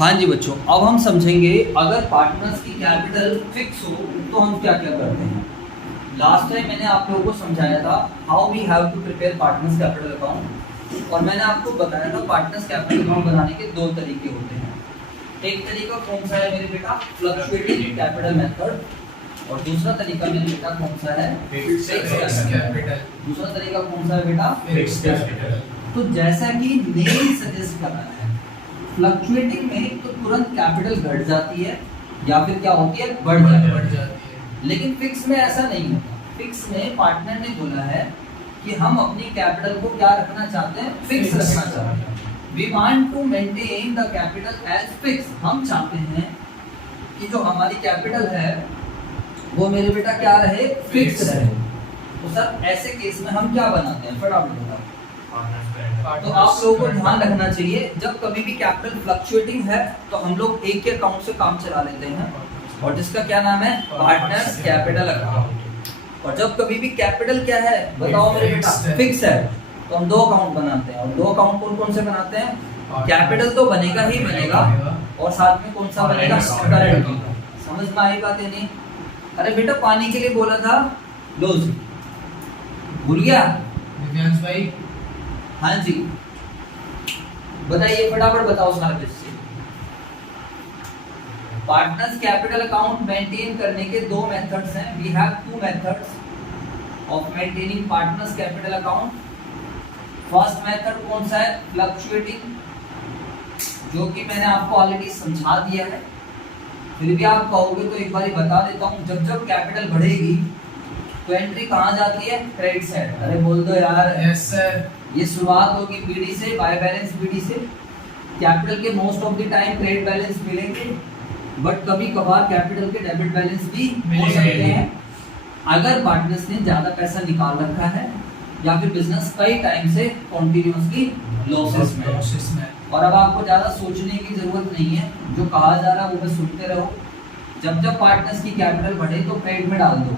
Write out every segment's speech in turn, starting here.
हाँ जी बच्चों, अब हम समझेंगे अगर पार्टनर्स की कैपिटल फिक्स हो तो हम क्या क्या करते हैं। लास्ट टाइम मैंने आप लोगों को समझाया था how we have to prepare partners capital account, और मैंने आपको बताया था पार्टनर्स कैपिटल अकाउंट बनाने के दो तरीके होते हैं। एक तरीका कौन सा है मेरे बेटा, फ्लक्चुएटिंग कैपिटल मेथड, और दूसरा तरीका मेरे बेटा कौन सा है, फिक्स्ड कैपिटल। दूसरा तरीका कौन सा है बेटा, फिक्स्ड कैपिटल। तो जैसा कि नेम सजेस्ट कर रहा है, फ्लक्चुएटिंग में तो तुरंत कैपिटल घट जाती है या फिर क्या होती है, बढ़ जाती है। लेकिन फिक्स में ऐसा नहीं होता। फिक्स में पार्टनर ने बोला है कि हम अपनी कैपिटल को क्या रखना चाहते हैं, फिक्स रखना चाहते हैं। We want to maintain the capital as fix. हम चाहते हैं कि जो हमारी कैपिटल है वो मेरे बेटा क्या रहे, फिक्स रहे। तो सर ऐसे केस में हम क्या बनाते हैं, फटाफट बताओ। तो आप लोगों को ध्यान रखना चाहिए, जब कभी भी कैपिटल फ्लक्चुएटिंग है तो हम लोग एक ही अकाउंट से काम चला लेते हैं, और जिसका क्या नाम है, पार्टनर्स कैपिटल अकाउंट। और जब कभी भी कैपिटल क्या है बताओ मेरे बेटा, फिक्स है, तो हम दो अकाउंट बनाते हैं। और दो अकाउंट कौन कौन से बनाते हैं, कैपिटल तो बनेगा ही बनेगा, और साथ में कौन सा बनेगा, करंट। समझ में आई बात है नहीं? अरे बेटा पानी के लिए बोला था, लो जी भूल गया दिव्यांश भाई। हाँ जी बताइए, फटाफट बताओ सारा बच्चे। पार्टनर्स कैपिटल अकाउंट मेंटेन करने के दो मेथड्स हैं। We have two methods of maintaining partners capital account. First method कौन सा है, फ्लक्चुएटिंग, जो कि मैंने आपको ऑलरेडी समझा दिया है। फिर भी आप कहोगे तो एक बार बता देता हूँ। जब जब कैपिटल बढ़ेगी तो एंट्री कहाँ जाती है, क्रेडिट साइड। अरे बोल दो यार। Yes sir. ये शुरुआत होगी बीडी से, बाय बैलेंस बीडी से। कैपिटल के most of the time credit balance मिलेंगे, बट कभी कभार कैपिटल के डेबिट बैलेंस भी हो सकते हैं अगर पार्टनर्स ने ज्यादा पैसा निकाल रखा है या फिर बिजनेस कई टाइम से कॉन्टिन्यूसली लॉसेस में। और अब आपको ज्यादा सोचने की जरूरत नहीं है, जो कहा जा रहा है वो बस सुनते रहो। जब जब पार्टनर्स की कैपिटल बढ़े तो क्रेडिट में डाल दो।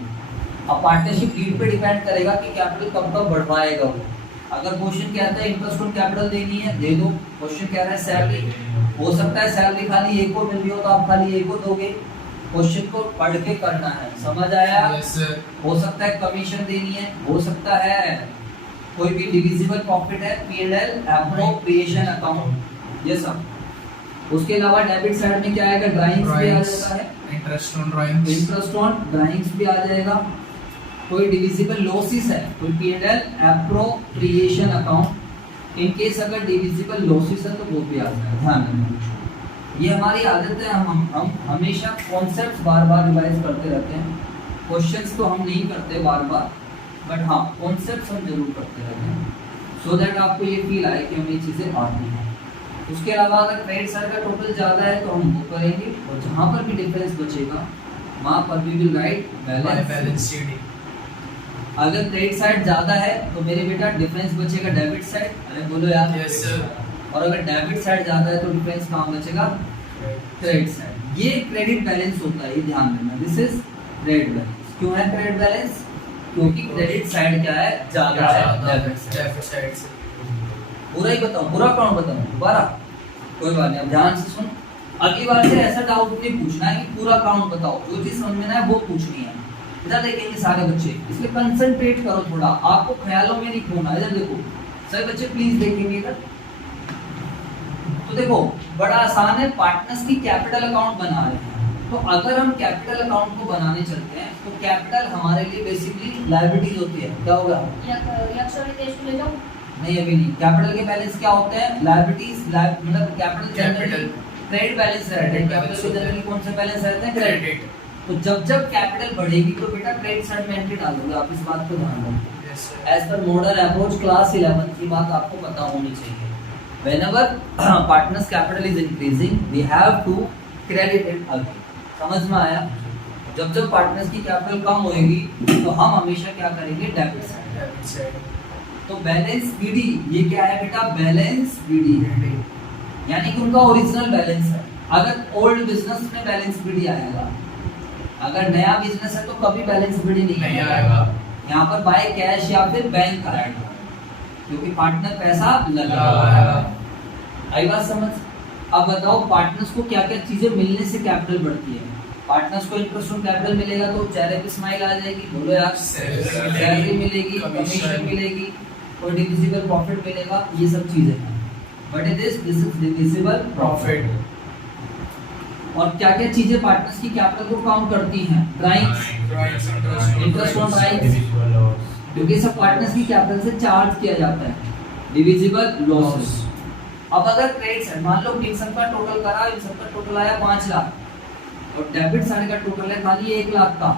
अब पार्टनरशिप नीड पे डिपेंड करेगा कि कैपिटल कब कब बढ़वाएगा वो। अगर क्वेश्चन कहता है इंटरेस्ट ऑन कैपिटल देनी है, दे दो। क्वेश्चन कह रहा है सैलरी, हो सकता है सैलरी खाली एक को मिल रही हो तो आप खाली एक को दोगे। क्वेश्चन को पढ़ के करना है, समझ आया? yes, sir. हो सकता है कमीशन देनी है, हो सकता है कोई भी डिविजिबल प्रॉफिट है, P&L एप्रोप्रिएशन अकाउंट, ये सब। उसके अलावा डेबिट साइड में क्या आएगा, ड्राइंग्स भी आ जाता है, interest on drawings, interest on drawings भी आ जाएगा। कोई डिविजिबल लॉसेस है, कोई P&L appropriation account. In case अगर डिविजिबल लॉसेस है तो वो भी आ जाएगा, ध्यान रखना। ये हमारी आदत है, हम हमेशा कॉन्सेप्ट्स बार बार रिवाइज करते रहते हैं। क्वेश्चंस तो हम नहीं करते बार बार, बट हाँ कॉन्सेप्ट्स हम जरूर करते रहते हैं, सो दैट आपको ये फील आए कि हमें ये चीज़ें आती हैं। उसके अलावा अगर क्रेडिट साइड का टोटल ज़्यादा है तो हम वो करेंगे, और जहाँ पर भी डिफरेंस बचेगा वहाँ पर भी विल राइट बैलेंस शीट। अगर क्रेडिट साइड ज़्यादा है तो मेरे बेटा डिफरेंस बचेगा डेबिट साइड। अरे बोलो यार। Yes sir. और अगर डेबिट साइड ज़्यादा है तो डिफरेंस कहाँ बचेगा, क्रेडिट साइड। ये क्रेडिट बैलेंस होता है, ये ध्यान रखना। This is credit balance. क्यों है क्रेडिट बैलेंस, क्योंकि क्रेडिट साइड क्या है, ज़्यादा है डेबिट साइड से। पूरा ही बताऊं, पूरा अकाउंट बताऊं दोबारा, कोई बात नहीं, अब ध्यान से सुन। अगली बार से ऐसा डाउट नहीं पूछना है कि पूरा अकाउंट बताओ, जो चीज़ समझ में ना है वो पूछनी है। इधर देखेंगे सारे बच्चे, इसलिए कंसंट्रेट करो थोड़ा, आपको ख्यालों में नहीं खोना। इधर देखो सभी बच्चे प्लीज देखेंगे इधर। तो देखो बड़ा आसान है, पार्टनर्स की कैपिटल अकाउंट बना रहे हैं। तो अगर हम कैपिटल अकाउंट को बनाने चलते हैं तो कैपिटल हमारे लिए बेसिकली लायबिलिटीज होती है। क्या होगा, नहीं अभी नहीं। कैपिटल के बैलेंस क्या होते हैं, लायबिलिटीज, मतलब कैपिटल क्रेडिट बैलेंस रहते हैं। कैपिटल के जनरली कौन से बैलेंस रहते हैं, क्रेडिट। तो जब जब कैपिटल बढ़ेगी तो बेटा क्रेडिट साइड में एंट्री डालोगे, आप इस बात को ध्यान रखो। As per modern approach class 11 की बात आपको पता होनी चाहिए। Whenever partners capital is increasing, we have to credit it again. समझ में आया? जब जब पार्टनर्स की कैपिटल कम होएगी तो हम हमेशा क्या करेंगे, डेबिट साइड। तो बैलेंस बीडी, ये क्या है बेटा, बैलेंस बीडी है, यानी कि उनका ओरिजिनल बैलेंस है। अगर ओल्ड बिजनेस में बैलेंस बीडी आएगा, अगर नया बिजनेस है तो कभी बैलेंस बीडी नहीं आएगा। यहाँ पर बाय कैश या फिर बैंक आएगा, क्योंकि पार्टनर पैसा लगा रहा है। आई बात समझ? अब बताओ पार्टनर्स को क्या क्या चीजें मिलने से कैपिटल बढ़ती है। पार्टनर्स को इंटरेस्ट ऑन कैपिटल मिलेगा तो चेहरे पे स्माइल आ जाएगी, बोलो यार। सैलरी मिलेगी, कमीशन मिलेगी, और डिविजिबल प्रॉफिट मिलेगा, ये सब चीजें हैं। But this is divisible profit. और क्या क्या चीजें पार्टनर्स की कैपिटल को काउंट करती हैं? ड्राइंग्स, इंटरेस्ट ऑन ड्राइंग्स, क्योंकि सब पार्टनर्स की कैपिटल से चार्ज किया जाता है। Divisible losses. अब अगर क्रेडिट साइड मान लो इन सब का टोटल करा, इन सब का टोटल आया 5 लाख और डेबिट साइड का टोटल है खाली 1 लाख का,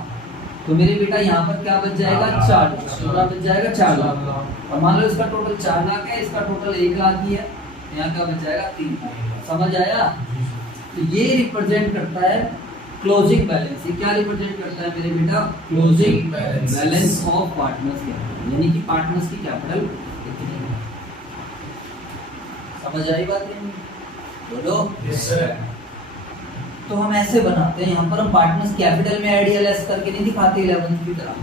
तो मेरे बेटा यहाँ पर क्या बच जाएगा? 4 लाख। कितना बच जाएगा? 4 लाख। और मान लो इसका टोटल 4 लाख है, इसका टोटल 1 लाख ही है, यहाँ क्या बच जाएगा? 3 लाख। समझ आया? तो ये रिप्रेजेंट करता है क्लोजिंग बैलेंस। ये क्या रिप्रेजेंट करता है मेरे बेटा? Closing balance of partners capital, यानी कि पार्टनर्स की कैपिटल इतनी है। समझ आई बात नहीं? बोलो। Yes sir. तो हम ऐसे बनाते हैं, यहाँ पर हम पार्टनर्स कैपिटल में ऐड या लेस करके नहीं दिखाते 11 की तरह,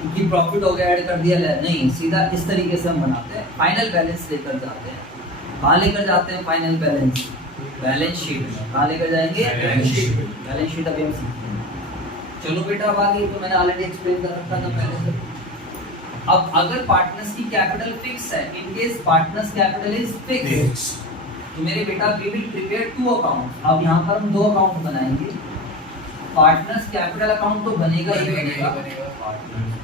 क्योंकि प्रॉफिट हो गया ऐड कर दिया लेस नहीं, सीधा इस तरीके से हम बनाते हैं। फाइनल बैलेंस लेकर जाते हैं। कहाँ लेकर जाते हैं फाइनल बैलेंस? Balance sheet. कहाँ लेकर जाएंगे? Balance sheet. बैलेंस शीट अभी हम सीखते हैं। चलो बेटा अब आगे, तो मैंने ऑलरेडी एक्सप्लेन कर रखा था पहले से। अब अगर पार्टनर्स की कैपिटल फिक्स है, in case partners capital is fix, तो मेरे बेटा वी विल प्रिपेयर 2 अकाउंट। अब यहाँ पर हम 2 अकाउंट बनाएंगे। पार्टनर्स कैपिटल अकाउंट तो बनेगा ही बनेगा,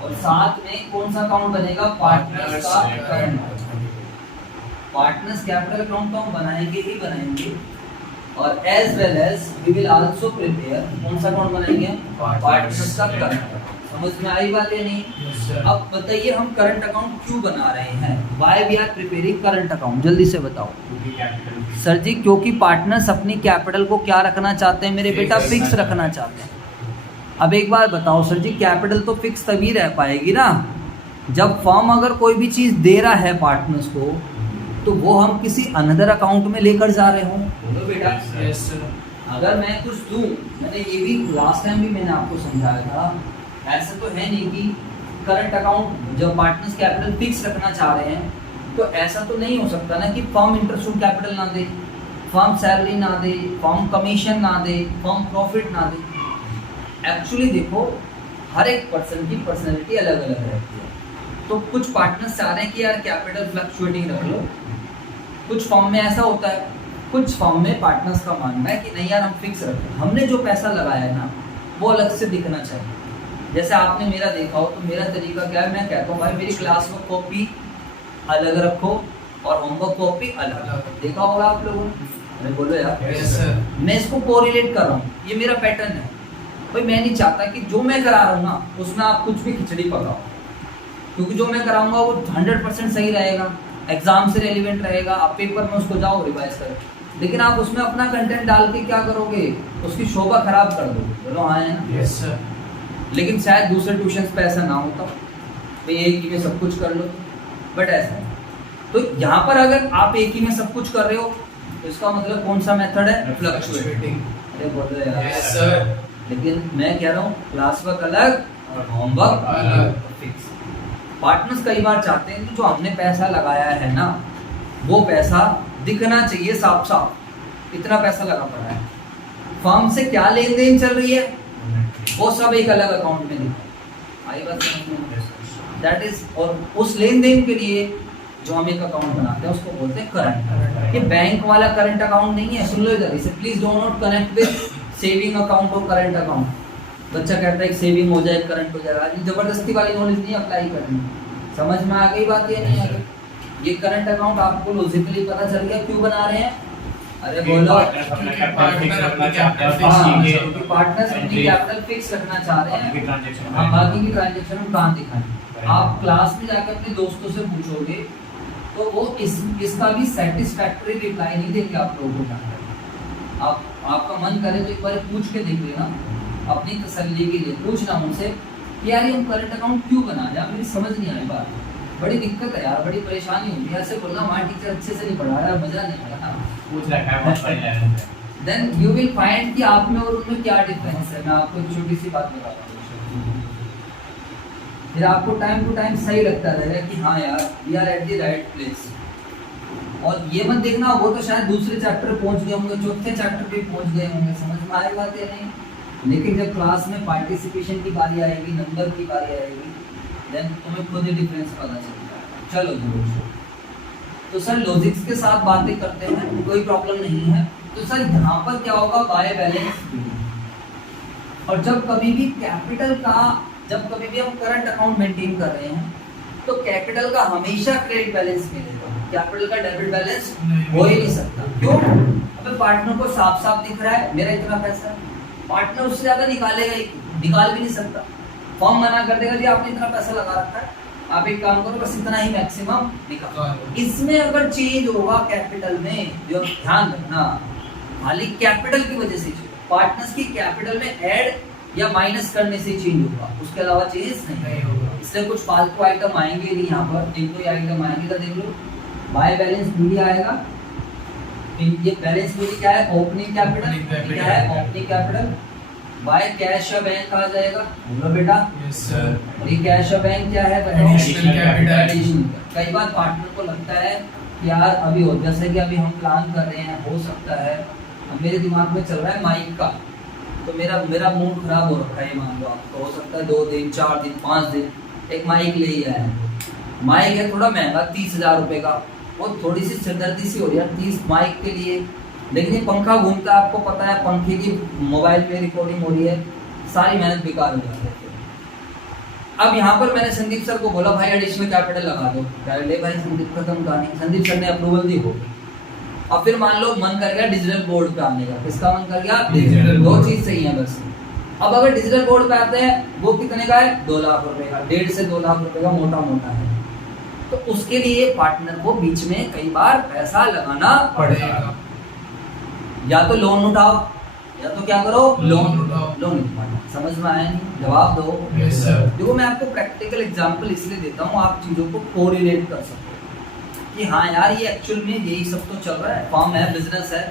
और साथ में कौन सा अकाउंट बनेगा? पार्टनर्स का करंट। पार्टनर्स कैपिटल अकाउंट तो हम बनाएंगे ही बनाएंगे, और as well as we will also prepare कौन सा अकाउंट बनाएंगे? पार्टनर्स का करंट। समझ में आई बात है नहीं? अब बताइए हम करंट अकाउंट क्यों बना रहे हैं? Why we are preparing current account? जल्दी से बताओ सर जी। क्योंकि पार्टनर्स अपनी कैपिटल को क्या रखना चाहते हैं मेरे बेटा? फिक्स रखना चाहते हैं। अब एक बार बताओ सर जी, कैपिटल तो फिक्स तभी रह पाएगी ना जब फर्म अगर कोई भी चीज़ दे रहा है पार्टनर्स को, तो वो हम किसी अनदर अकाउंट में लेकर जा रहे हों। बोलो बेटा। Yes sir. अगर मैं कुछ दूं, मैंने ये भी लास्ट टाइम भी मैंने आपको समझाया था, ऐसा तो है नहीं कि करंट अकाउंट जब पार्टनर्स कैपिटल फिक्स रखना चाह रहे हैं, तो ऐसा तो नहीं हो सकता ना कि फर्म इंटरेस्ट ऑन कैपिटल ना दे, फर्म सैलरी ना दे, फर्म कमीशन ना दे, फर्म प्रॉफिट ना दे। एक्चुअली देखो, हर एक पर्सन की पर्सनैलिटी अलग अलग रहती है। तो कुछ पार्टनर्स चाह रहे हैं कि यार कैपिटल फ्लक्चुएटिंग रख लो, कुछ फर्म में ऐसा होता है, कुछ फर्म में पार्टनर्स का मानना है कि नहीं यार हम फिक्स रखें, हमने जो पैसा लगाया है ना वो अलग से दिखना चाहिए। जैसे आपने मेरा देखा हो, तो मेरा तरीका क्या है, मैं कहता हूँ भाई मेरी क्लास वर्क कॉपी अलग रखो और होमवर्क कॉपी अलग। देखा होगा आप लोगों ने? अरे बोलो यार। Yes sir. मैं इसको कोरिलेट कर रहा हूँ, ये मेरा पैटर्न है भाई। मैं नहीं चाहता कि जो मैं करा रहा हूँ ना उसमें आप कुछ भी खिचड़ी पकाओ, क्योंकि जो मैं कराऊंगा वो 100% सही रहेगा, एग्जाम से रेलिवेंट रहेगा, आप पेपर में उसको जाओ रिवाइज करो। लेकिन आप उसमें अपना कंटेंट डाल के क्या करोगे? उसकी शोभा खराब कर दोगे। बोलो हाँ है ना? Yes sir. लेकिन शायद दूसरे ट्यूशंस पे ऐसा ना होता, तो एक ही में सब कुछ कर लो, बट ऐसा है। तो यहाँ पर अगर आप एक ही में सब कुछ कर रहे हो, तो इसका मतलब कौन सा मेथड है? फ्लक्चुएटिंग। अरे बोलो यार। Yes sir. लेकिन मैं कह रहा हूँ क्लास वर्क अलग और होमवर्क अलग, फिक्स। पार्टनर्स कई बार चाहते हैं कि जो हमने पैसा लगाया है ना वो पैसा दिखना चाहिए साफ साफ, इतना पैसा लगा पड़ा है। फर्म से क्या लेन देन चल रही है वो सब एक अलग अकाउंट में दिखा। आई बात समझ में? दैट इज, और उस लेन देन के लिए जो हम एक अकाउंट बनाते हैं उसको बोलते हैं करंट। ये बैंक वाला करंट अकाउंट नहीं है, सुन लो इधर से, please do not connect with saving account और करंट अकाउंट। बच्चा कहता है सेविंग हो जाए करंट हो जाएगा, जबरदस्ती वाली नॉलेज नहीं अप्लाई करनी। समझ में आ गई बात? ये नहीं आ गई? ये करंट अकाउंट आपको लॉजिकली पता चल गया क्यों बना रहे हैं? अरे बोलो। पार्टनर्स अपनी कैपिटल फिक्स रखना चाह रहे हैं, हम बाकी की ट्रांजेक्शन हम कहाँ दिखाएं? आप क्लास में जाकर अपने दोस्तों से पूछोगे तो वो इसका भी सेटिस्फैक्टरी रिप्लाई नहीं देंगे आप लोगों को। आपका मन करे तो एक बार पूछ के देख लेना, अपनी तसल्ली के लिए पूछना उनसे कि यार ये हम करंट अकाउंट क्यों बना रहे हैं? मेरी समझ नहीं आई बात, बड़ी दिक्कत है यार, बड़ी परेशानी होती है। ऐसे बोलना हमारा टीचर अच्छे से नहीं पढ़ा रहा, मजा नहीं आ रहा, पूछ रखा है बहुत सारी लाइनों में। देन यू विल फाइंड कि आप में और उनमें क्या डिफरेंस है। मैं आपको एक छोटी सी बात बता रहा हूँ, फिर आपको टाइम टू टाइम सही लगता रहेगा कि हाँ यार we are at the right place. और ये मत देखना वो तो शायद दूसरे चैप्टर पे पहुंच गए होंगे, चौथे चैप्टर पे पहुंच गए होंगे, समझ में आएगा या नहीं। लेकिन जब क्लास में पार्टिसिपेशन की बारी आएगी, नंबर की बारी आएगी, देन तुम्हें खुद ही डिफरेंस पता चल जाएगा। चलो जी, तो सर लॉजिक्स के साथ बातें करते हैं, कोई प्रॉब्लम नहीं है। तो सर यहाँ पर क्या होगा, बाय बैलेंस। और जब कभी भी कैपिटल का, जब कभी भी हम करंट अकाउंट मेंटेन कर रहे हैं तो कैपिटल का हमेशा क्रेडिट बैलेंस मिलेगा, कैपिटल का डेबिट बैलेंस हो ही नहीं सकता। क्यों? अबे पार्टनर को साफ साफ दिख रहा है मेरा इतना पैसा है, पार्टनर उससे ज्यादा निकालेगा ही, निकाल भी नहीं सकता। फॉर्म मना कर देगा जी आपने इतना पैसा लगा रखा है, आप एक काम करो बस इतना ही मैक्सिमम निकालो। इसमें अगर चेंज होगा कैपिटल में, जो ध्यान रखना खाली कैपिटल की वजह से, पार्टनर्स की कैपिटल में ऐड या माइनस करने से चेंज होगा, उसके अलावा चेंज नहीं होगा। इसलिए कुछ फालतू आइटम आएंगे नहीं यहाँ पर, एक दो आइटम आएंगे तो देख लो। बाय बैलेंस बी आएगा, ये बैलेंस बी क्या है, ओपनिंग कैपिटल, क्या है ओपनिंग कैपिटल। बाय कैश या बैंक आ जाएगा, बोलो बेटा। Yes sir. और ये कैश या बैंक क्या है, एडिशनल कैपिटल। कई बार पार्टनर को लगता है कि यार अभी हो, जैसे कि अभी हम प्लान कर रहे हैं, हो सकता है अब मेरे दिमाग में चल रहा है माइक का, तो मेरा मूड खराब हो रखा है, मान लो आपको हो सकता है 2 दिन 4 दिन 5 दिन एक माइक ले ही आया है। माइक है थोड़ा महंगा 30,000 रुपए का, और थोड़ी सी सिरदर्दी सी हो रही है 30 माइक के लिए, लेकिन ये पंखा घूमता है, आपको पता है पंखे की मोबाइल में रिकॉर्डिंग हो रही है, सारी मेहनत बेकार हो जाती है। अब यहाँ पर मैंने संदीप सर को बोला भाई एडिशनल कैपिटल लगा दो, ले भाई संदीप खत्म कहानी, संदीप सर ने अप्रूवल दी होगी। और फिर मान लो मन कर गया डिजिटल बोर्ड पे आने का, किसका मन कर गया, डिजिटल। दो चीज सही है बस। अब अगर डिजिटल बोर्ड पे आते हैं, वो कितने का है, 2 लाख रुपए का, 1.5 से 2 लाख रुपए का मोटा मोटा है। तो उसके लिए पार्टनर को बीच में कई बार पैसा लगाना पड़ेगा, या तो लोन उठाओ या तो क्या करो, लोन उठाओ। लोन उठाओ, समझ में आया नहीं, जवाब दो। Yes sir. देखो मैं आपको प्रैक्टिकल एग्जांपल इसलिए देता हूँ, आप चीजों को कोरिलेट कर सको कि हाँ यार ये एक्चुअल में यही सब तो चल रहा है, फॉर्म है, बिजनेस है।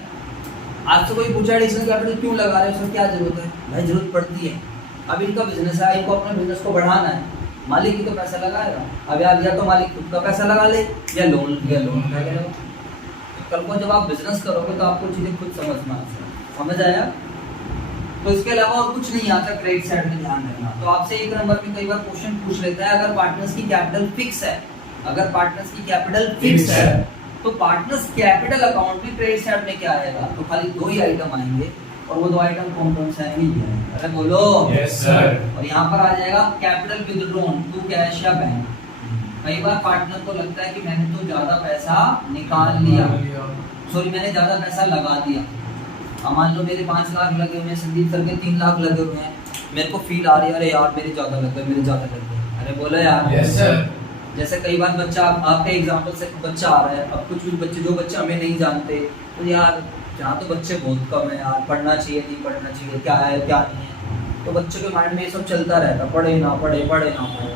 आपसे कोई पूछा एडिशनल कैपिटल क्यों लगा रहे हो, उसको क्या जरूरत है, भाई जरूरत पड़ती है। अब इनका बिजनेस है, इनको अपने बिजनेस को बढ़ाना है, मालिक ही तो पैसा लगाएगा। अब यार या तो मालिक खुद का पैसा लगा ले या लोन उठा के लो। कल को जब आप बिजनेस करोगे तो आपको चीजें खुद समझ में आ जाए, समझ आया। तो इसके अलावा और कुछ नहीं आता क्रेडिट साइड में, ध्यान रखना। तो आपसे एक नंबर में कई बार क्वेश्चन पूछ लेता है, अगर पार्टनर्स की कैपिटल फिक्स है, अगर पार्टनर्स की कैपिटल फिक्स है तो पार्टनर्स कैपिटल अकाउंट में क्रेडिट साइड में क्या आएगा, तो खाली 2 ही आइटम आएंगे, और वो 2 आइटम कौन कौन से आएंगे, अरे बोलो। Yes sir. और यहाँ पर आ जाएगा कैपिटल विथड्रॉन टू कैश या बैंक। कई बार पार्टनर को लगता है कि मैंने तो ज्यादा पैसा निकाल लिया, सॉरी मैंने ज्यादा पैसा लगा दिया। अब मान लो मेरे 5 लाख लगे हुए हैं, संदीप सर के 3 लाख लगे हुए हैं, मेरे को फील आ रही है अरे यार मेरे ज्यादा लग गए, मेरे ज्यादा लग गए। अरे बोलो यार। Yes sir. जैसे कई बार बच्चा, आपके एग्जाम्पल से बच्चा आ रहा है, अब कुछ बच्चे जो बच्चे हमें नहीं जानते, तो यार यहाँ तो बच्चे बहुत कम है यार, पढ़ना चाहिए नहीं पढ़ना चाहिए, क्या है क्या नहीं है, तो बच्चों के माइंड में ये सब चलता रहता, पढ़े ना पढ़े, पढ़े ना पढ़े।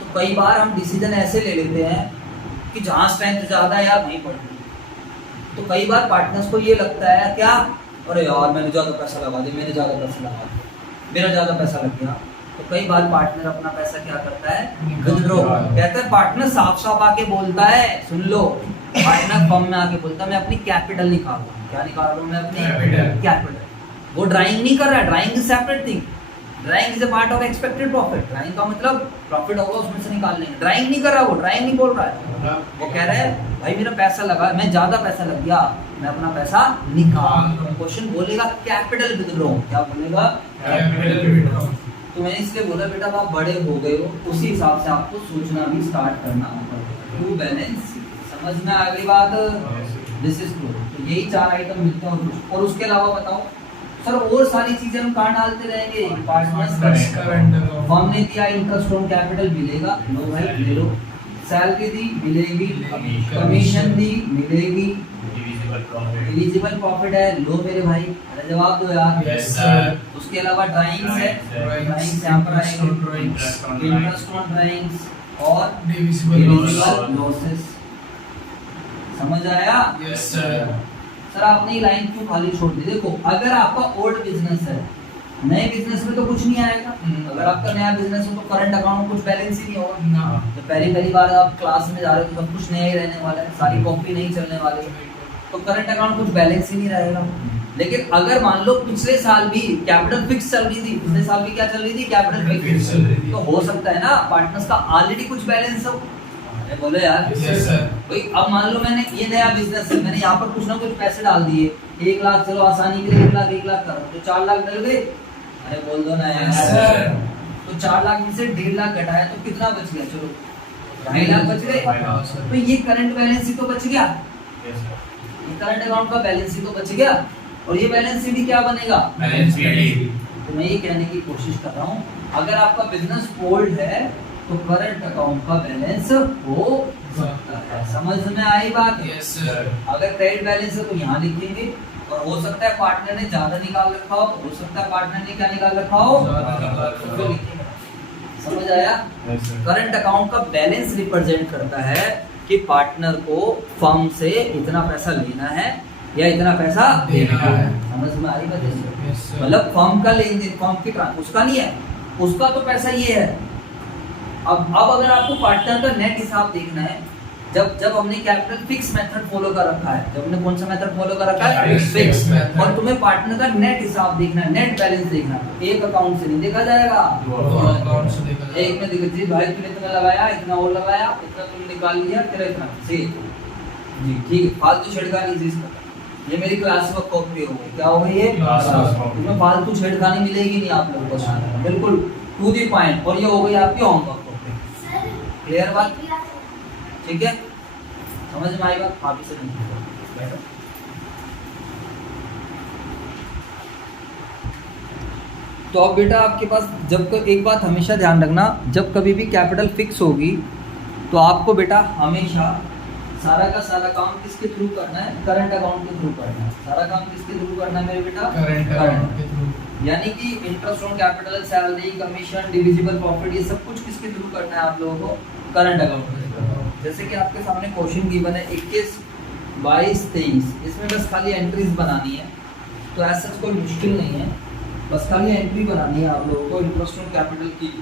तो कई बार हम डिसीजन ऐसे ले लेते हैं कि जहाँ स्ट्रेंथ ज़्यादा है यार वहीं पढ़ना। तो कई बार पार्टनर्स को ये लगता है क्या, अरे यार मैंने ज़्यादा पैसा लगा दिया, मैंने ज़्यादा पैसा लगा दिया, मेरा ज़्यादा पैसा लग गया। तो कई बार पार्टनर अपना पैसा क्या करता है, विथड्रॉ कहता है। पार्टनर साफ साफ आके बोलता है, सुन लो, पार्टनर फर्म में आके बोलता है मैं अपनी कैपिटल निकाल रहा हूँ। क्या निकाल रहा हूँ मैं, अपनी कैपिटल। वो ड्राइंग नहीं कर रहा है, drawing is separate thing, drawing is a part of expected profit. Drawing का मतलब प्रॉफिट होगा उसमें से निकाल लेंगे, ड्राइंग नहीं कर रहा, वो ड्राइंग नहीं बोल रहा है, वो कह रहा है भाई मेरा पैसा लगा, मैं ज्यादा पैसा लग गया, मैं अपना पैसा निकाल। क्वेश्चन बोलेगा कैपिटल विथड्रॉ, क्या बोलेगा, कैपिटल विथड्रॉ। तो मैंने इसलिए बोला बेटा आप बड़े हो गए हो, उसी हिसाब से आपको सोचना भी स्टार्ट करना होगा। टू बैलेंस, समझ में आ गई बात, दिस इज ट्रू। तो यही 4 आइटम मिलते हैं। और उसके अलावा बताओ सर और सारी चीजें हम कहाँ डालते रहेंगे, पार्टनर्स करंट फर्म ने दिया इंटरेस्ट ऑन कैपिटल मिलेगा, लो भाई ले लो। सैलरी दी मिलेगी, कमीशन दी मिलेगी, एलिजिबल प्रॉफिट है, लो मेरे भाई। अरे जवाब दो यार। Yes sir. उसके अलावा ड्राइंग्स है, ड्राइंग्स यहाँ पर आएंगे, इंटरेस्ट ऑन ड्राइंग्स और डिविजिबल लॉसेस। समझ आया? Yes sir. सर आपने ये लाइन क्यों खाली छोड़ दी? देखो अगर आपका ओल्ड बिजनेस है, नए बिजनेस में तो कुछ नहीं आएगा। अगर आपका नया बिजनेस हो तो करंट अकाउंट में कुछ बैलेंस ही नहीं होगा। ना तो पहली बार आप क्लास में जा रहे हो तो सब कुछ नया ही रहने वाला है, सारी कॉपी नहीं चलने वाली, तो करंट अकाउंट कुछ बैलेंस ही नहीं रहेगा। लेकिन अगर मान लो पिछले साल भी कैपिटल फिक्स चल रही थी, पिछले साल भी क्या चल रही थी, कैपिटल फिक्स, तो हो सकता है ना पार्टनर्स का ऑलरेडी कुछ बैलेंस हो। अरे बोलो यार, यस सर। भाई अब मान लो मैंने ये नया बिजनेस है, मैंने यहाँ पर कुछ ना कुछ पैसे डाल दिए, 1 लाख, चलो आसानी के लिए 1 लाख कर, तो 4 लाख डल गए। अरे बोल दो ना यार, Yes, sir. तो 4 लाख में से 1.5 लाख घटाया तो कितना बच गया, चलो 2.5 लाख बच गए। हाँ, sir. तो ये करंट बैलेंस ही तो बच गया, Yes, sir. ये करंट अकाउंट का बैलेंस ही तो बच गया। और ये बैलेंस शीट ही क्या बनेगा, बैलेंस शीट। तो मैं ये कहने की कोशिश कर रहा हूँ, अगर आपका बिजनेस ओल्ड है तो करंट अकाउंट का बैलेंस हो सकता है। समझ में आई बात? Yes sir. अगर क्रेडिट बैलेंस है तो यहाँ लिखेंगे, और हो सकता है पार्टनर ने ज्यादा निकाल रखा हो सकता है पार्टनर ने क्या निकाल रखा हो, ज्यादा निकाल रखा हो। तो लिखेंगे। समझ आया? Yes, sir. करंट अकाउंट का बैलेंस रिप्रेजेंट करता है कि पार्टनर को फर्म से इतना पैसा लेना है या इतना पैसा देना है। समझ में आ रही बात? Yes, sir. मतलब फर्म का लेन देन, फर्म की उसका नहीं है, उसका तो पैसा ये है। अब अगर आपको पार्टनर का नेट हिसाब देखना है, जब हमने कैपिटल फिक्स मेथड फॉलो कर रखा है, जब हमने कौन सा मेथड फॉलो कर रखा है, Fixed फिक्स, method। और तुम्हें पार्टनर का नेट हिसाब देखना है, नेट बैलेंस देखना है, एक अकाउंट से नहीं देखा जाएगा, दो दो अकाउंट से देखा जाए। एक में देखो जी भाई तूने इतना लगाया, इतना और लगाया, इतना तुमने निकाल लिया, तेरा इतना जी जी ठीक है। फालतू छेड़खानी चीज का, ये मेरी क्लास वर्क कॉपी हो गई, क्या हो गई ये Class work copy। तुम्हें फालतू छेड़खानी मिलेगी नहीं आप लोगों को, बिल्कुल टू दी पॉइंट। और ये हो गई आपकी होमवर्क कॉपी, क्लियर बात? ठीक है, समझ में आई बात? आप इसे नहीं बैठो। तो अब बेटा आपके पास एक बात हमेशा ध्यान रखना, जब कभी भी कैपिटल फिक्स होगी तो आपको बेटा हमेशा सारा का सारा काम किसके थ्रू करना है, करंट अकाउंट के थ्रू करना है। सारा काम किसके थ्रू करना है मेरे बेटा, करंट अकाउंट के थ्रू। यानी कि interest on capital, salary, commission, divisible profit, ये सब कुछ किसके थ्रू करना है आप लोगों को, करंट अकाउंट के थ्रू। जैसे कि आपके सामने क्वेश्चन गिवन है 21, 22, 23, इसमें बस खाली एंट्रीज बनानी है, तो ऐसा कोई मुश्किल नहीं है, बस खाली एंट्री बनानी है आप लोगों को इंटरेस्ट ऑन कैपिटल की।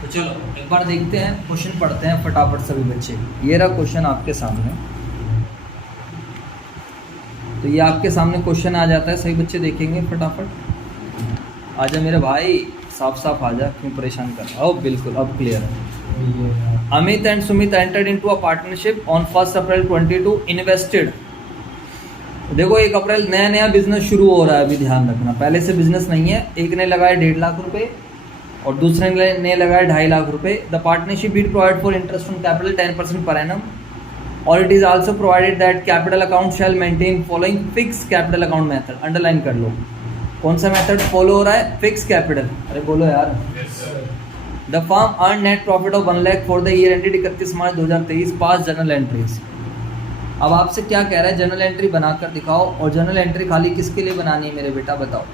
तो चलो एक बार देखते हैं, क्वेश्चन पढ़ते हैं फटाफट सभी बच्चे। ये रहा क्वेश्चन आपके सामने, तो ये आपके सामने क्वेश्चन आ जाता है, सभी बच्चे देखेंगे फटाफट। आजा मेरे भाई, साफ साफ आजा, क्यों परेशान कर रहा हो? बिल्कुल अब क्लियर है। Amit and Sumit entered into a partnership on 1 April 22, invested. देखो 1 अप्रैल नया बिजनेस शुरू हो रहा है, अभी ध्यान रखना, पहले से बिजनेस नहीं है। एक ने लगाया 1.5 लाख रुपए और दूसरे ने लगाया 2.5 लाख रुपए। The partnership will provide for interest on capital 10% per annum, और it is also provided that capital account shall maintain following fix capital account method. Underline कर लो, कौन सा मेथड फॉलो हो रहा है, फिक्स कैपिटल। अरे बोलो यार। Yes, sir. The firm earn net profit of 1 lakh for the year ended 31 March 2023, pass journal entries. अब आपसे क्या कह रहा है, जर्नल एंट्री बनाकर दिखाओ, और जर्नल एंट्री खाली किसके लिए बनानी है मेरे बेटा, बताओ।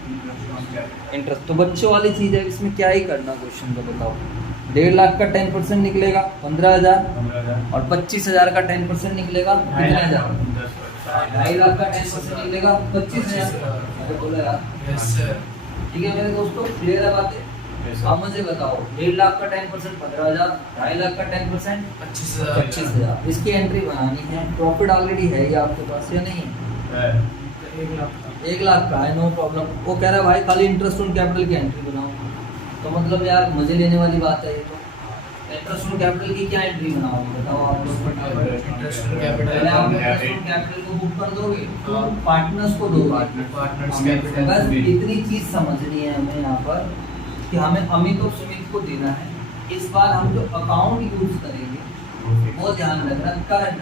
इंटरेस्ट तो बच्चों वाली चीज़ है, इसमें क्या ही करना क्वेश्चन को, बताओ। 1.5 लाख का 10% निकलेगा 15,000, 15,000। और 25,000 का 10% निकलेगा कितने हजार, 2.5 लाख का 10% निकलेगा 25,000। अरे बोलो यार। Yes sir. ठीक है मेरे दोस्तों, क्लियर है बातें? Yes, sir. अब मुझे बताओ, 1.5 लाख का 10% 15,000, 2.5 लाख का 10% 25,000। 25,000। इसकी एंट्री बनानी है, प्रॉफिट ऑलरेडी है ये आपके पास या नहीं है? 1 लाख का है, नो प्रॉब्लम। वो कह रहा है भाई खाली इंटरेस्ट ऑन कैपिटल की एंट्री बनाओ, तो मतलब यार मजे लेने वाली बात है ये। तो इंटरेस्ट ऑन कैपिटल की क्या एंट्री बनाओगे बताओ आप लोग फटाफट। इंटरेस्ट ऑन पहले आप कैपिटल। इंटरेस्ट ऑन कैपिटल को बुक कर दोगे, तो पार्टनर्स को दोगे। पार्टनर्स हमें कैपिटल। बस इतनी चीज समझनी है हमें यहाँ पर कि हमें अमित और सुमित को देना है। इस बार हम जो अकाउंट यूज करेंगे वो ध्यान रखना, करंट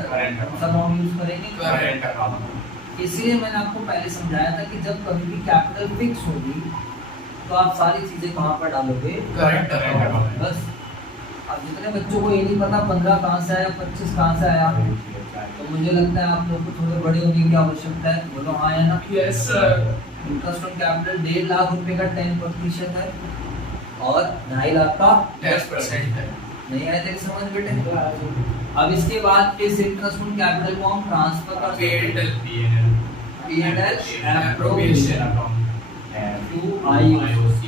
अकाउंट यूज करेंगे। Current इसलिए मैंने आपको पहले समझाया था कि जब कभी भी कैपिटल फिक्स होगी तो आप सारी चीजें कहाँ पर डालोगे, Current account। बस। अब जितने बच्चों को ये नहीं पता 15 कहाँ से आया, 25 कहाँ से आया, तो मुझे लगता है आप लोग को थोड़े बड़े होने की आवश्यकता है। बोलो हाँ या ना? Yes sir. Interest on capital 1.5 lakh रुपए का 10% है और 2.5 लाख का 10% है। नहीं आया तेरी समझ बेटे? अब इसके बाद इस इंटरेस्ट ऑन कैपिटल को हम ट्रांसफर कर P&L। P&L appropriation. To IOC IOC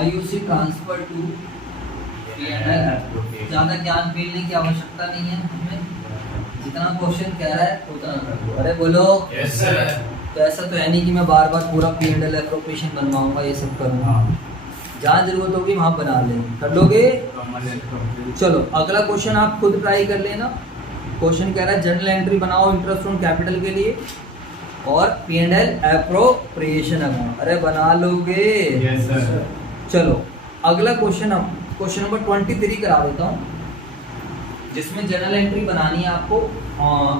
IOC transfer to P&L। ज़्यादा ज्ञान फीलने की आवश्यकता नहीं है हमें, जितना क्वेश्चन कह रहा है उतना कर दो। अरे बोलो। Yes sir. तो ऐसा तो है नहीं कि मैं बार बार पूरा P&L एप्रोप्रिएशन बनवाऊंगा, ये सब करूंगा। जहाँ जरूरत होगी वहाँ बना लेंगे, कर लोगे। चलो अगला क्वेश्चन आप खुद ट्राई कर लेना। क्वेश्चन कह रहा है जर्नल एंट्री बनाओ इंटरेस्ट ऑन कैपिटल के लिए और P&L एप्रोप्रिएशन अकाउंट। अरे बना लोगे। Yes sir. चलो अगला क्वेश्चन, अब क्वेश्चन नंबर 23 करा देता हूँ, जिसमें जर्नल एंट्री बनानी है आपको,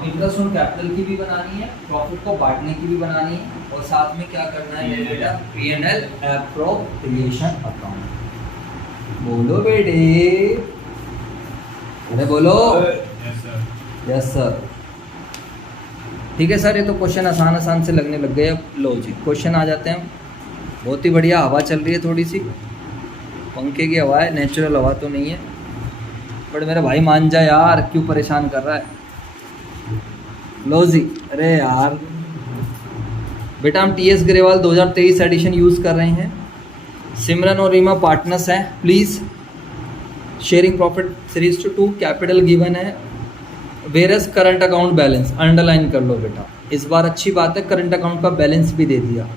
इंटरेस्ट ऑन कैपिटल की भी बनानी है, प्रॉफिट को बांटने की भी बनानी है, और साथ में क्या करना है मेरे बेटा, P&L एप्रोप्रिएशन अकाउंट। बोलो बेटे, अरे बोलो। Yes sir. Yes sir. ठीक है सर, ये तो क्वेश्चन आसान आसान से लगने लग गए। अब लो जी क्वेश्चन आ जाते हैं। बहुत ही बढ़िया हवा चल रही है, थोड़ी सी पंखे की हवा है, नेचुरल हवा तो नहीं है। बट मेरा भाई मान जा यार, क्यों परेशान कर रहा है। लो जी, अरे यार बेटा हम TS ग्रेवाल 2023 एडिशन यूज़ कर रहे हैं। सिमरन और रीमा पार्टनर्स हैं। Please sharing profit series to 2 capital given है। Versus current account balance underline कर लो बेटा। इस बार अच्छी बात है, करंट अकाउंट का बैलेंस भी दे दिया।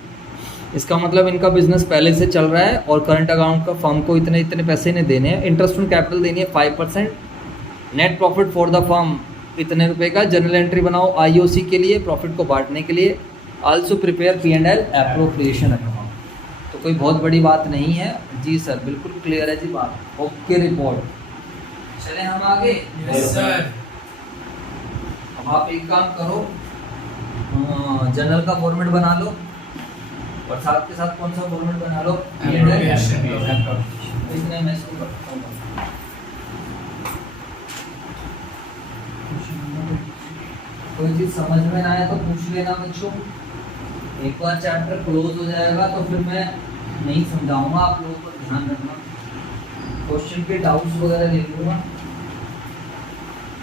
इसका मतलब इनका बिजनेस पहले से चल रहा है और करंट अकाउंट का फर्म को इतने इतने पैसे इन्हें देने हैं। इंटरेस्ट ऑन कैपिटल देनी है 5%। Net profit for the firm इतने रुपए का। जर्नल एंट्री बनाओ IOC के लिए, प्रॉफिट को बांटने के लिए। Also prepare P&L appropriation account. तो कोई बहुत बड़ी बात नहीं है जी सर, बिल्कुल क्लियर है जी बात। Okay report. चले हम आगे। Yes sir. अब आप एक काम करो, जर्नल का फॉर्मेट बना लो और साथ के साथ कौन सा फॉर्मेट बना लो, इतने मैं इसको करता हूँ। कोई चीज समझ में ना आए तो पूछ लेना बच्चों। एक बार चैप्टर क्लोज हो जाएगा तो फिर मैं नहीं समझाऊंगा, आप लोगों को ध्यान रखना। क्वेश्चन के डाउट्स वगैरह ले लूँगा,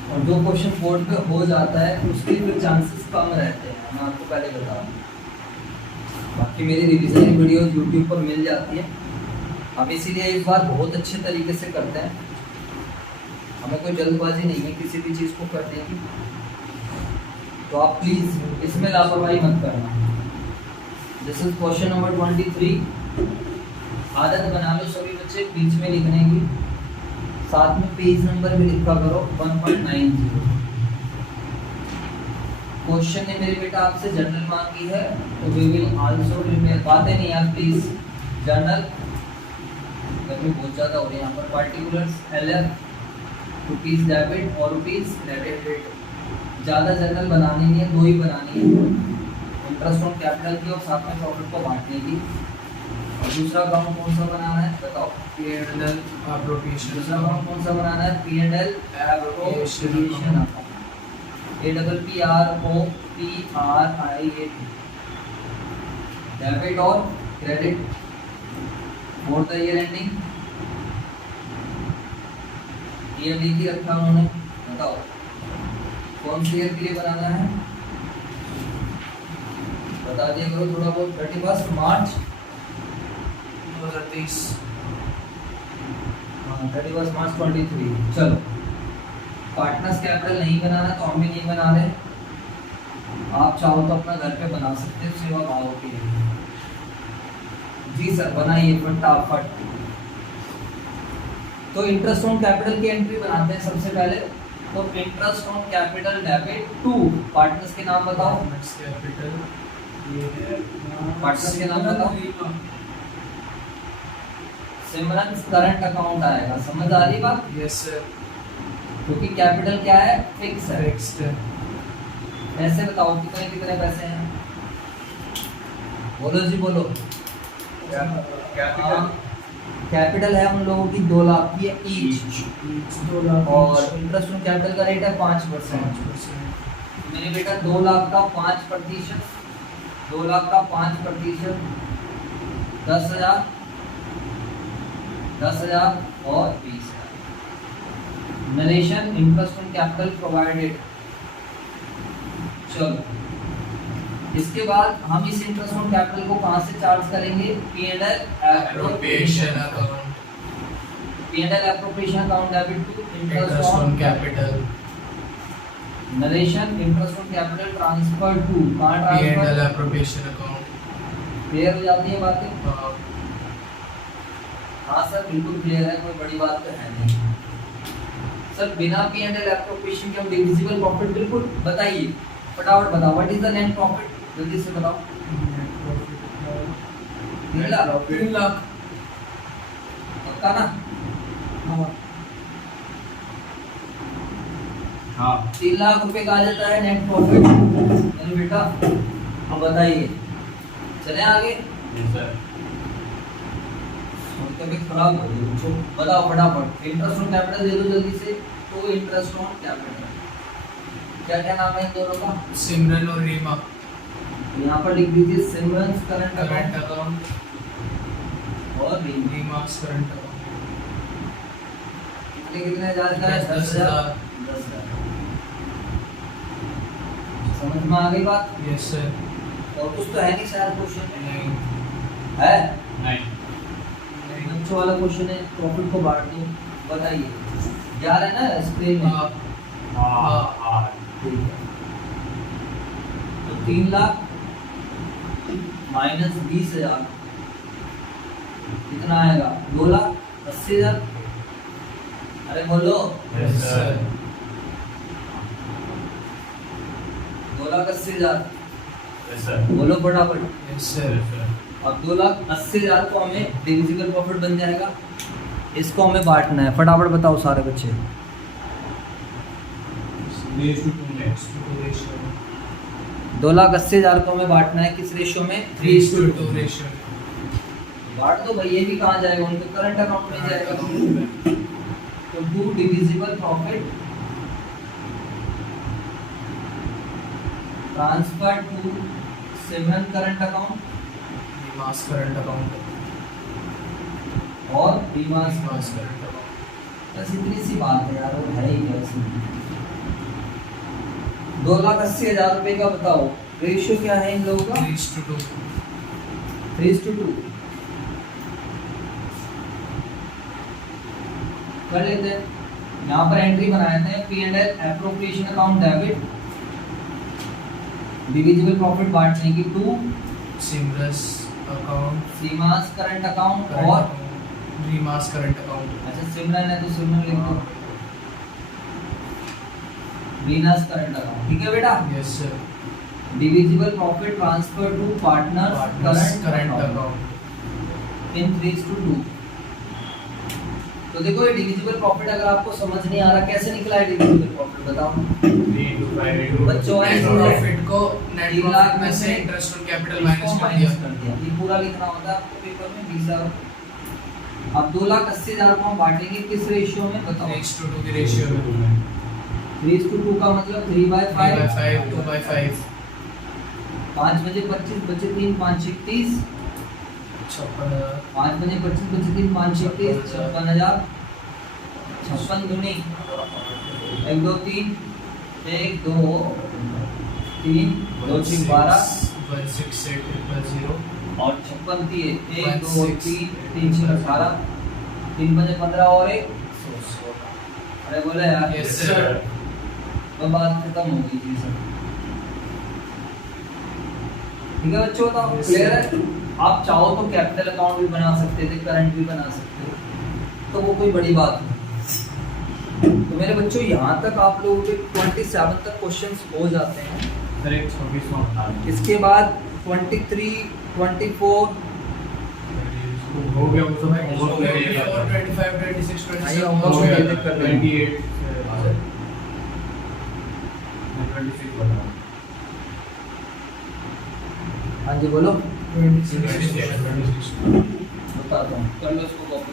और जो क्वेश्चन बोर्ड पे हो जाता है उसके फिर चांसेस कम रहते हैं, मैं आपको पहले बता दूँ। बाकी मेरी रिविजन वीडियोस यूट्यूब पर मिल जाती है। हम इसीलिए इस बार बहुत अच्छे तरीके से करते हैं, हमें कोई जल्दबाजी नहीं है किसी भी चीज़ को करने की। तो आप प्लीज़ इसमें लापरवाही मत करना। This is question number 23। आदत बना लो सभी बच्चे बीच में लिखने की, साथ में पेज नंबर भी लिखा करो 1.90। क्वेश्चन ने मेरे बेटा आपसे जर्नल मांगी है, तो वी विल आल्सो प्रिपेयर। बातें नहीं यार प्लीज। जर्नल गर्मी बहुत ज़्यादा हो रही है यहाँ पर। पार्टिकुलर्स LF रुपीज़ डेबिट और रुपीज़ क्रेडिट। ज़्यादा जर्नल बनानी नहीं है, 2 ही बनानी है। इंटरेस्ट ऑन कैपिटल की और साथ में प्रॉफिट को बांटने की। और दूसरा अकाउंट कौन सा बनाना है बताओ? P&L appropriation. दूसरा अकाउंट कौन सा बनाना है? P&L appropriation account. APPROPRIAT। Debit और credit for the year ending. Year लिख ही रखा उन्होंने, बताओ कौन सी ईयर के लिए बनाना है? बता दिया करो थोड़ा बहुत। 31 मार्च 2023। 31 मार्च 23। चलो पार्टनर्स कैपिटल नहीं बनाना तो हम भी नहीं बना रहे। आप चाहो तो अपना घर पे बना सकते हो सेवा भाव के लिए। जी सर बनाइए फटाफट। तो इंटरेस्ट ऑन कैपिटल की एंट्री बनाते हैं सबसे पहले। तो interest on capital debit to partners के नाम बताओ। कैपिटल पार्टनर्स के नाम बताओ। सिमरन करंट अकाउंट आएगा, समझ आ रही बात? Yes sir. क्योंकि कैपिटल क्या है? फिक्स है। फिक्स्ड है। पैसे बताओ कितने कितने पैसे हैं? बोलो जी बोलो। कैपिटल है उन लोगों की 2 लाख की है ईच। 2 लाख और इंटरेस्ट ऑन कैपिटल का रेट है 5%। मेरे बेटा 2 लाख का 5%, 2 लाख का 5%, 10,000, 10,000 और 20,000। Narration interest on capital provided. चलो इसके बाद हम इस इंटरेस्ट ऑन कैपिटल को कहां से चार्ज करेंगे? P&L Appropriation account. P&L appropriation account debit to Interest on capital. Narration interest on capital transfer to कहां P&L transfer? appropriation account. Clear हो जाती है बातें? Uh, हाँ सर बिल्कुल क्लियर है, कोई बड़ी बात तो है नहीं सर। बिना P&L एप्रोप्रिएशन के हम डिविजिबल प्रॉफिट बिल्कुल बताइए, फटाफट बताओ। What is the net profit? जल्दी से बताओ। 3 लाख 3 lakh. पक्का ना? हाँ 3 लाख रुपए का आ जाता है नेट प्रॉफिट मेरे बेटा। अब बताइए, चले आगे। yes sir तभी खराब हो गई बच्चों। बताओ फटाफट, इंटरेस्ट ऑन कैपिटल दे दो जल्दी से। तो इंटरेस्ट ऑन कैपिटल क्या क्या नाम है इन दोनों का? Simran और Rima. यहाँ पर लिख दीजिए सिमरन करंट Current अकाउंट account. और रीमा। Rima's current account. कितने कितने हजार का है? 10,000. 10,000। समझ में आ गई बात? Yes sir. और कुछ तो है नहीं शायद क्वेश्चन नहीं. है? नहीं बच्चों वाला क्वेश्चन है, प्रॉफिट को बांट दो। बताइए, जा रहा है ना स्क्रीन में? हाँ. हाँ ठीक है। तो 3 लाख माइनस 20,000 कितना आएगा? 2,80,000। अरे बोलो। yes sir 2,80,000 yes sir बोलो फटाफट। Yes sir. yes sir अब 2,80,000 को हमें डिविजिबल प्रॉफिट बन जाएगा, इसको हमें बांटना है। फटाफट बताओ सारे बच्चे। raise to 2 lakhs 2 ratio. 2,80,000 को हमें बांटना है किस रेशियो में? 3:2 ratio. बांट दो भाई, ये भी कहाँ जाएगा? उनके करंट अकाउंट में जाएगा। तो the divisible profit transfer to Simran current account Rima's current account. और रीमास Rima's current account. बस इतनी सी बात है यार, वो है ही कैसे। 2,80,000 रुपए का बताओ रेशियो क्या है इन लोगों का? 3:2. 3:2 कर लेते हैं। यहाँ पर एंट्री बनाए थे P&L appropriation account debit divisible profit बांटने की to Simran's account. Seema's current account Current और account. Rima's current account. अच्छा सिमरन है तो सिमरन लिख दो। वीनस करंट अकाउंट, ठीक है बेटा। Yes sir. Divisible profit transfer to partners Partner's current current account. In 3:2। तो देखो ये डिविजिबल प्रॉफिट अगर आपको समझ नहीं आ रहा कैसे निकला है डिविजिबल प्रॉफिट बताओ। 3 into 5 into बच्चों Net ऐसे profit को net 3 लाख profit में से में interest on capital इसको minus कर माइनस दिया. कर दिया। ये पूरा लिखना होता है आपको पेपर में 20,000। अब 2,80,000 को हम बांटेंगे किस रेशियो में बताओ? 3:2 की ratio में. 3:2 का मतलब 3/5 3/5, 2/5. 5 बजे 25 बचे 3 5 30 56,000. 5 बजे 25 बचे 3 5 30 56,000। 56 दूनी 1 2 3 1 2 3 2 6 12 168,000. और 56 दिए 1 2 3 3 6 18 3 बजे 15 और 1 अरे बोले यार। Yes sir. तो बात खत्म हो गई जी सर। ठीक है बच्चों, बताओ Yes, क्लियर sir. है? आप चाहो तो कैपिटल अकाउंट भी बना सकते थे, करंट भी बना सकते थे, तो वो कोई बड़ी बात नहीं। तो मेरे बच्चों यहाँ तक आप लोगों के 27 तक क्वेश्चंस हो जाते हैं। सर एक 24वां बता दीजिए। इसके बाद 23 24 हो गया वो सब वो तो 24, 25, 26, 27 आइए, हो होमवर्क गया. में कर लेंगे। 28 26 बता। हाँ जी बोलो। 26. बताता हूँ, कर लो इसको कॉपी।